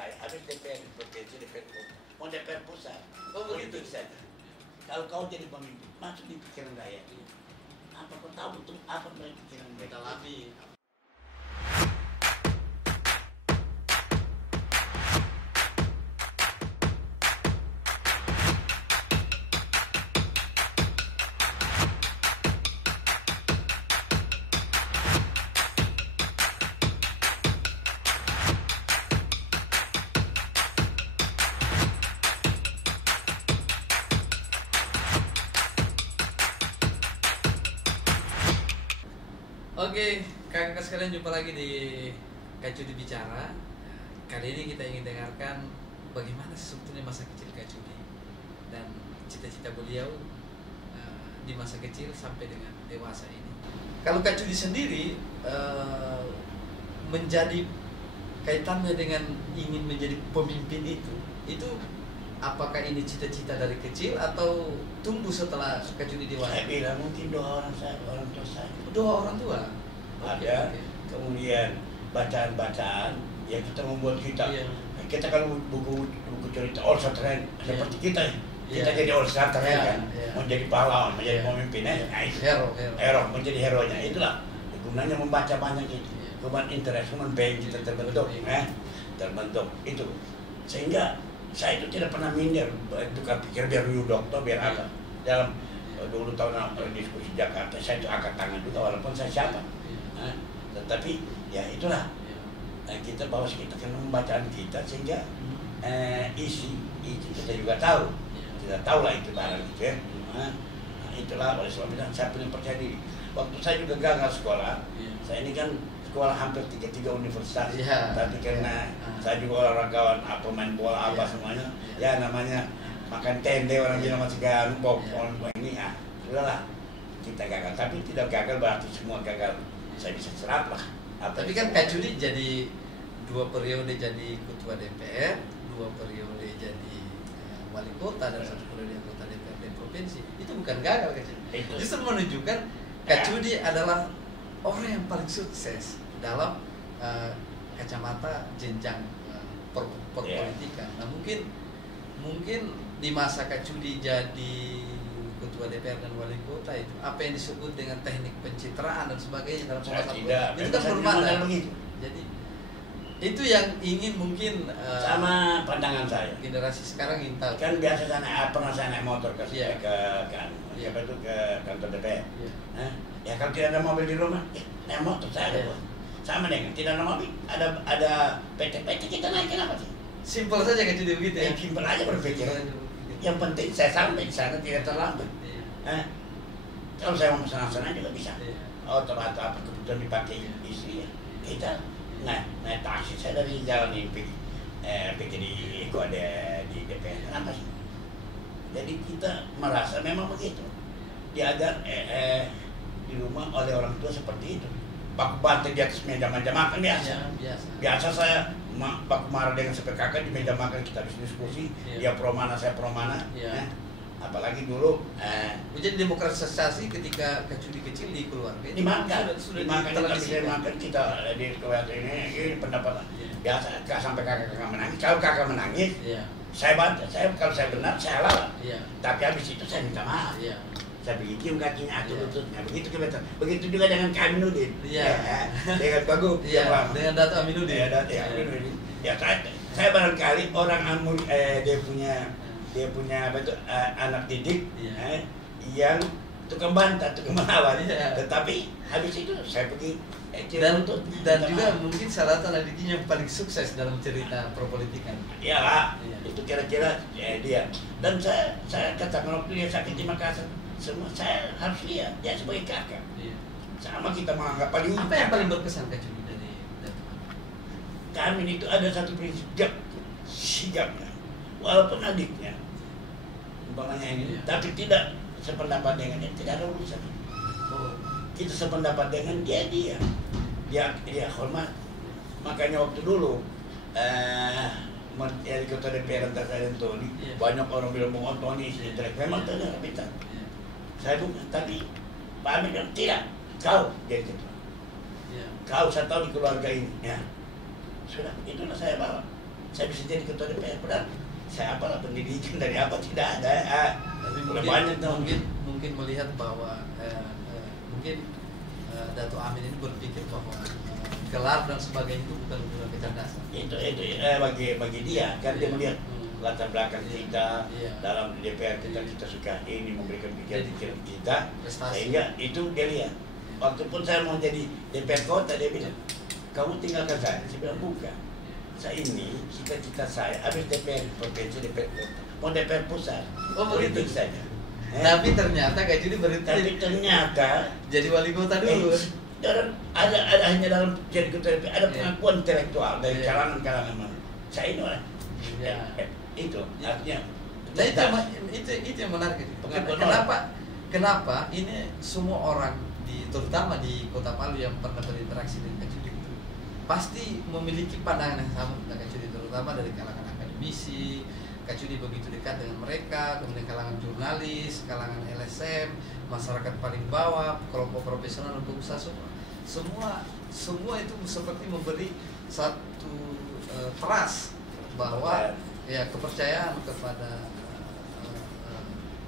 selesai, habis DPR provinsi, DPR mau DPR pusat. Oh begitu saja. Kalau kau jadi pemimpin, masuk di pikiran rakyat ini. Apa kau tahu betul apa pikiran mereka? Dalami. Oke, kakak sekalian, jumpa lagi di Kak Cudi Bicara. Kali ini kita ingin dengarkan bagaimana sebetulnya masa kecil Kak Cudi dan cita-cita beliau di masa kecil sampai dengan dewasa ini. Kalau Kak Cudi sendiri menjadi kaitannya dengan ingin menjadi pemimpin itu apakah ini cita-cita dari kecil atau tumbuh setelah Kak Cudi dewasa? Saya bilang mungkin doa orang tua saya. Doa orang tua. Ada, kemudian bacaan-bacaan yang kita membuat kita. Iya. Kita kalau buku cerita all star seperti kita jadi all star kan, menjadi pahlawan, menjadi pemimpin, hero, menjadi hero nya. Itulah gunanya membaca banyak itu. Kemudian interest, kemudian brain kita terbentuk, terbentuk itu. Sehingga saya itu tidak pernah minder, tukar pikir biar dokter, biar apa. Dalam dulu tahun diskusi Jakarta, saya itu angkat tangan juga walaupun saya siapa. Tetapi ya itulah kita bahwa kita kan membacaan kita sehingga isi kita juga tahu. Kita tahu lah itu barang itu ya. Itulah oleh sebab itu saya punya percaya diri. Waktu saya juga gagal sekolah, saya ini kan sekolah hampir tiga universitas, tapi karena saya juga olahragawan, main bola apa semuanya, ya namanya makan tende orang bilang masih gagal, ini ya, sudahlah kita gagal. Tapi tidak gagal berarti semua gagal. Saya bisa serap lah. Tapi kan Kak Cudi jadi 2 periode jadi ketua DPR, 2 periode jadi wali kota dan 1 periode anggota DPRD provinsi. Itu bukan gagal Kak Cudi. Justru menunjukkan Kak Cudi adalah orang yang paling sukses dalam kacamata jenjang perpolitikan. Nah mungkin di masa Kak Cudi jadi ketua DPR dan wali kota itu apa yang disebut dengan teknik pencitraan dan sebagainya dalam penguasaan itu kan belum ada. Jadi itu yang ingin mungkin sama pandangan saya. Generasi sekarang ingin tahu. Kan biasa pernah saya naik motor ke kantor DPR. Ya kalau tidak ada mobil di rumah, naik motor saya. Sama dengan tidak ada mobil, ada PT kita naikin apa sih? Simpel saja Kak Cudi begitu ya. Simpel aja berpikir. Yang penting saya sampai di sana tidak terlambat. Kalau saya mau pesan juga bisa. Atau apa kebutuhan dipakai istri ya. Kita naik taksi saya dari jalan ini pergi di kok ada di DPR. Kenapa sih? Jadi kita merasa memang begitu. Diajar di rumah oleh orang tua seperti itu. Baku bantai di atas meja makan biasa. Biasa saya baku marah dengan kakak di meja makan, kita bisa diskusi. Dia pro mana, saya pro mana. Apalagi dulu jadi demokratisasi ketika Kak Cudi kecil di keluarga dimakan kita di keluarga ini pendapat biasa. Sampai kakak menangis. Kalau kakak menangis, saya bantu. Kalau saya benar, saya lawan. Tapi habis itu saya minta maaf. Saya cium kakinya atau lututnya, begitu kebetulan. Begitu juga dengan Kak Aminuddin. Dengan Bagus. Dengan Dato' Aminuddin. Aminuddin. Ya saya barangkali orang dia punya anak didik yang tukang bantah, tukang melawan. Tetapi habis itu saya pergi dan juga mungkin salah satu anak didiknya yang paling sukses dalam cerita perpolitikan. Iyalah, itu kira-kira dia. Dan saya katakan waktu dia sakit di Makassar, semua saya harus lihat dia sebagai kakak. Sama kita menganggap paling. Apa yang paling berkesan Kak Cudi dari kami itu ada satu prinsip sigapnya, walaupun adiknya umpamanya ini, tapi tidak sependapat dengan dia, tidak ada urusan. Kita sependapat dengan dia hormat. Makanya waktu dulu di kota DPR antara saya dan Tony, banyak orang bilang mau Tony intelek, memang tidak pintar. Saya bukan, tapi Pak Amin bilang tidak, kau jadi ketua. Kau saya tahu di keluarga ini, ya sudah itulah saya bawa. saya bisa jadi ketua DPR. Padahal saya apalah pendidikan dari apa, tidak ada. Tapi Udah banyak mungkin melihat bahwa mungkin Dato' Amin ini berpikir bahwa gelar dan sebagainya itu bukan kecerdasan. Itu bagi dia kan dia melihat latar belakang kita dalam DPR kita suka ini memberikan pikiran kita, sehingga itu dia lihat. Waktu pun saya mau jadi DPR kota, dia bilang kamu tinggalkan saya bilang bukan, saya ini cita-cita saya habis DPR provinsi, DPR kota, mau DPR pusat, politik saja. Tapi ternyata Kak Judi berhenti. Tapi ternyata jadi wali kota dulu. Dan ada hanya dalam jadi ketua DPR ada pengakuan intelektual dari kalangan mana. Saya ini orang. Itu artinya. Nah, itu yang menarik. Kenapa ini semua orang terutama di Kota Palu yang pernah berinteraksi dengan Kak Judi itu pasti memiliki pandangan yang sama tentang Kak Judi, terutama dari kalangan akademisi. Kak Judi begitu dekat dengan mereka, kemudian kalangan jurnalis, kalangan LSM, masyarakat paling bawah, kelompok profesional dan pengusaha, semua itu seperti memberi satu trust bahwa kepercayaan kepada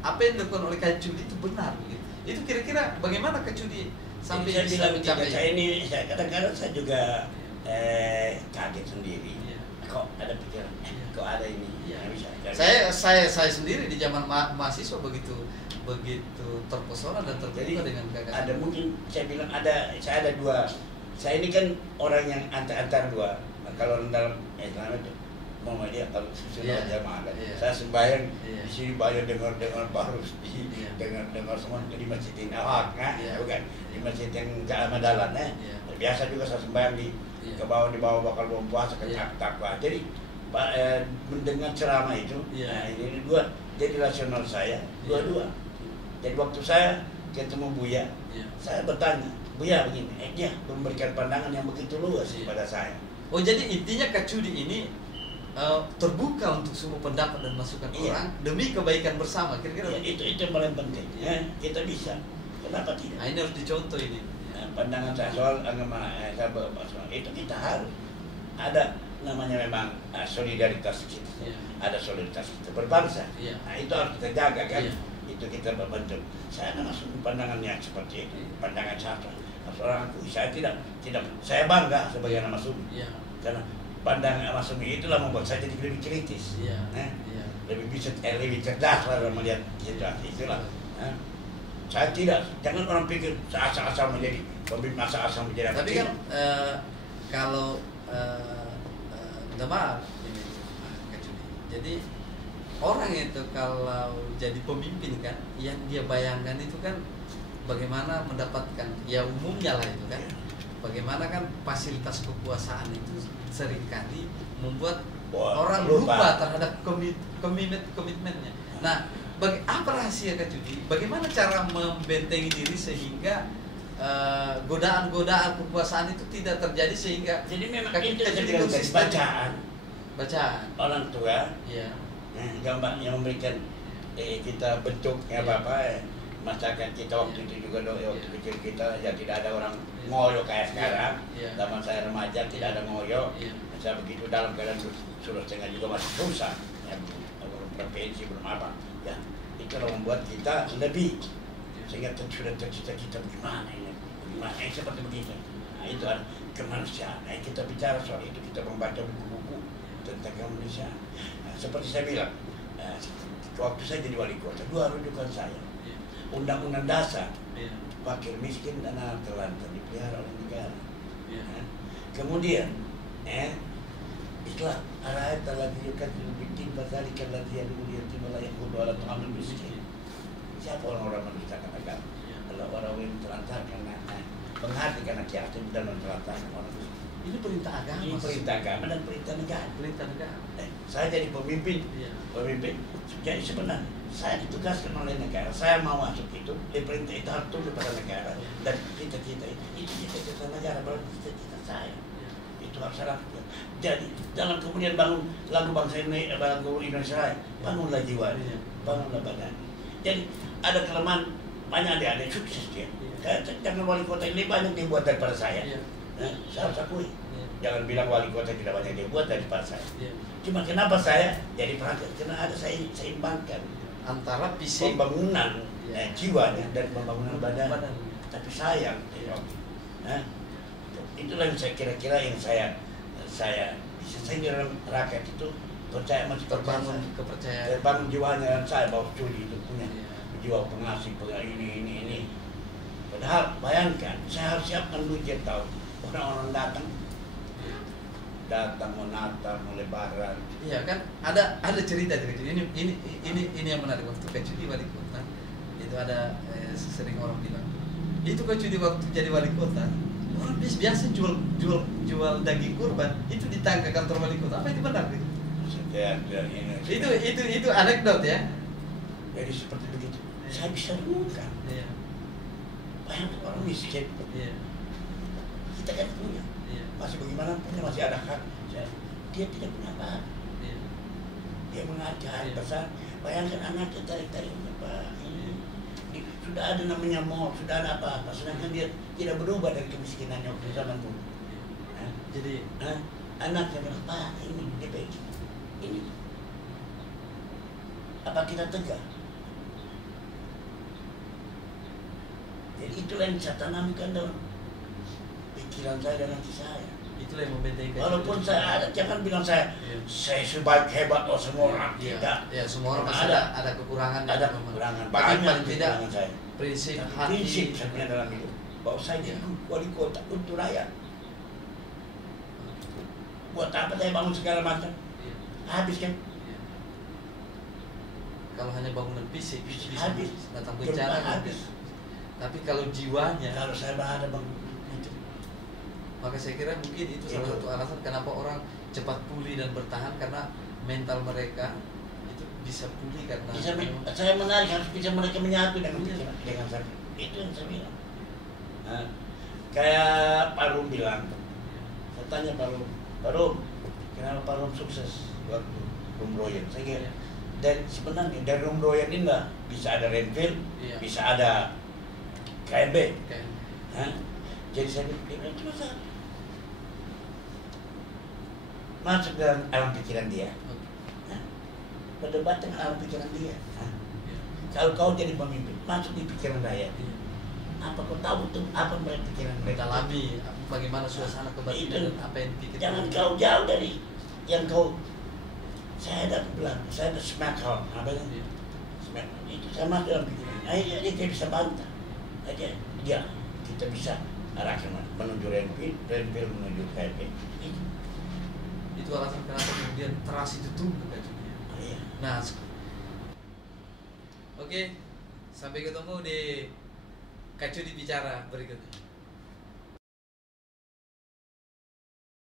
apa yang dilakukan oleh Kak Judi itu benar gitu. Itu kira-kira bagaimana Kak Judi sampai bisa mencapai? Saya kadang-kadang saya juga kaget sendiri. Kok ada pikiran, kok ada ini. Saya sendiri di zaman mahasiswa begitu terpesona dan terbuka dengan gagasan. Ada mungkin saya bilang saya ada dua. Saya ini kan orang yang antar dua. Kalau dalam Islam itu Muhammadiyah, kalau sunnah jamaah. Saya sembahyang di sini banyak dengar baru dengar semua di masjid ini bukan di masjid yang Jalan Madalan biasa juga saya sembahyang ke bawah di bawah bakal bulan puasa ke takwa. Jadi mendengar ceramah itu, ini dua jadi rasional saya dua. Jadi waktu saya ketemu Buya, saya bertanya, Buya begini, dia memberikan pandangan yang begitu luas kepada saya. Oh, jadi intinya Kak Judi ini terbuka untuk semua pendapat dan masukan orang demi kebaikan bersama. Kira-kira itu yang paling penting. Kita bisa, kenapa tidak? Nah, ini harus dicontoh ini. Pandangan saya soal agama itu kita harus ada namanya memang solidaritas kita, ada solidaritas kita berbangsa. Nah, itu harus kita jaga kan. Itu kita berbentuk. Saya masuk pandangannya seperti itu, pandangan saya. Orang aku, saya tidak, saya bangga sebagai anak Masumi. Karena pandangan Masumi itulah membuat saya jadi lebih kritis, lebih cerdas dalam melihat situasi itulah. Saya tidak, jangan orang pikir asal-asal menjadi pemimpin, asal-asal menjadi. Tapi kan kalau maaf ini Kak Judi. Jadi orang itu kalau jadi pemimpin kan, yang dia bayangkan itu kan bagaimana mendapatkan, ya umumnya lah itu kan, bagaimana kan fasilitas kekuasaan itu seringkali membuat orang lupa terhadap komitmennya. Nah, apa rahasia Kak Judi? Bagaimana cara membentengi diri sehingga godaan-godaan kekuasaan itu tidak terjadi, sehingga jadi memang itu jadi bacaan orang tua, gambar yang memberikan kita bentuk masyarakat kita waktu itu juga waktu kecil kita tidak ada orang ngoyo kayak sekarang. Zaman saya remaja tidak ada ngoyo. Saya begitu dalam keadaan sudah setengah juga masih susah, belum provinsi belum apa. Itu membuat kita lebih, sehingga sudah tercita-cita bagaimana seperti begitu. Nah, itu ada kemanusiaan. Kita bicara soal itu, kita membaca buku-buku tentang kemanusiaan. Seperti saya bilang, waktu saya jadi wali kota, dua rujukan saya. Undang-undang dasar, fakir miskin dan anak terlantar dipelihara oleh negara. Kemudian, Islam, arayat alladzi yukadzibu bid-din fadzalika alladzi yad'u al-yatima la yaqulu ala ta'amil miskin. Siapa orang-orang mendustakan agama? Kalau orang yang terlantarkan, menghati karena yatim dan menelantarkan orang miskin. Ini perintah agama. Ini perintah agama dan perintah negara. Saya jadi pemimpin. Jadi sebenarnya saya ditugaskan oleh negara. Saya mau masuk itu. Perintah itu harus tunduk pada negara. Dan cita-cita itu cita-cita negara, berarti cita-cita saya. Itu harus saya lakukan. Jadi dalam kemudian bangun lagu bangsa ini, lagu Indonesia, bangunlah jiwa, bangunlah badan. Jadi ada kelemahan banyak adik-adik sukses dia. Jangan wali kota ini banyak dibuat daripada saya. Saya harus akui. Jangan bilang wali kota tidak banyak dia buat daripada saya. Iya. Cuma kenapa saya jadi perhatian? Karena ada saya seimbangkan Antara fisik, pembangunan iya, jiwanya dan pembangunan badan. badan. Tapi sayang, nah, itulah yang saya kira-kira yang saya dalam rakyat itu percaya masih terbangun kepercayaan, terbangun jiwanya. Dan saya bahwa Cudi itu punya iya, jiwa pengasih, ini. Padahal bayangkan, saya harus siapkan budget tahu orang-orang datang mau Natal, mau Lebaran. Iya kan, ada cerita gitu. Ini yang menarik. Waktu Kak Cudi wali kota itu ada sering orang bilang itu Kak Cudi waktu jadi wali kota orang biasa jual daging kurban itu di tangga kantor wali kota. Apa itu benar gitu? Itu anekdot ya. Jadi seperti begitu. Saya bisa renungkan. Iya. Bayangkan orang miskin. Iya. Kita kan punya. Iya. Masih bagaimana punya, masih ada hak. Dia tidak punya apa. Iya. Dia mengajar, Iya. besar. Bayangkan anaknya tarik-tarik Pak. Sudah ada namanya mall, sudah ada apa-apa. Sedangkan dia tidak berubah dari kemiskinannya waktu zaman dulu. Jadi anaknya bilang, Pak, ini DP. Ini. Apa kita tegak? Jadi itulah yang saya tanamkan dalam pikiran saya dan hati saya. itulah yang membentengi. Walaupun saya ada, jangan bilang saya sebaik hebat atau semua orang. Iya. Tidak. Ya, semua orang pasti ada kekurangan. Ada kekurangan. Tapi Banyak paling tidak kekurangan saya. prinsip Tapi hati. prinsip sebenarnya dalam hidup. Bahwa saya jadi wali kota untuk rakyat. Buat apa saya bangun segala macam? Iya. Habis kan? Iya. Kalau hanya bangunan fisik bisa Habis. datang bencana Habis. Tapi kalau jiwanya, Kalau saya ada bang, itu. maka saya kira mungkin itu salah satu alasan kenapa orang cepat pulih dan bertahan, karena mental mereka itu bisa pulih karena Saya menarik, harus bisa mereka menyatu dengan pikiran, dengan saya. Itu yang saya bilang. Nah, kayak Pak Rum bilang, saya tanya Pak Rum, kenapa Pak Rum sukses waktu Rum Royen? Saya kira, dan sebenarnya dari Rum Royen ini nggak bisa ada Renville, bisa ada KMB. Jadi saya bilang cuma satu, masuk dalam alam pikiran dia, berdebat dengan alam pikiran dia. Kalau kau jadi pemimpin, masuk di pikiran rakyat. Apa kau tahu tuh apa pikiran mereka? Dalami bagaimana suasana kebatinan dan apa yang dipikirkan. Jangan kau jauh dari yang kau. Saya ada bilang, saya ada smackdown, apa itu? Smackdown itu sama dalam pikiran. Akhirnya dia bisa bantah. Aja dia kita bisa arahkan menuju Renville menuju KP. Itu alasan kenapa kemudian teras itu tumbuh kan. Iya. Nah, oke, sampai ketemu di Kak Cudi Bicara berikutnya.